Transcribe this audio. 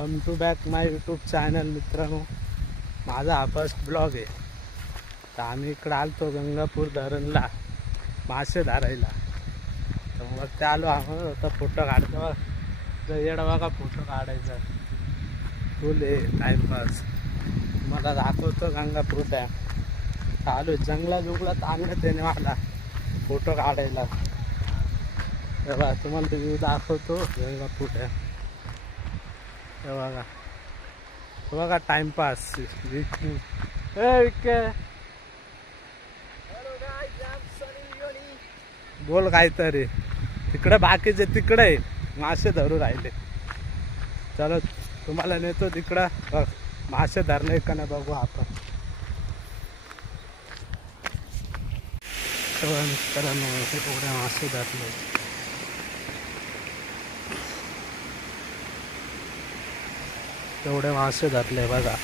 Welcome to back my YouTube channel. मित्रांनो, माझा हा फर्स्ट ब्लॉग आहे. तर आम्ही इकडं आलतो गंगापूर धरणला मासे धरायला. तर मग ते आलो आम्ही होता फोटो काढतो. तर येडा बघा फोटो काढायचा फुल आहे टाईमपास. मला दाखवतो गंगापूर डॅम. आलो जंगला जुगलात आणलं त्याने मला फोटो काढायला. तेव्हा तुम्हाला व्ह्यू दाखवतो गंगापूर डॅम. हे बघा, हे बघा टाइमपास. बोल काहीतरी. तिकडे बाकीचे तिकडे मासे धरू राहिले. चलो तुम्हाला नेतो तिकडं. बघ मासे धरले का नाही बघू आपण. तेव्हा मित्रांनो एवढे मासे धरले. तेवढे मासे धरले बघा.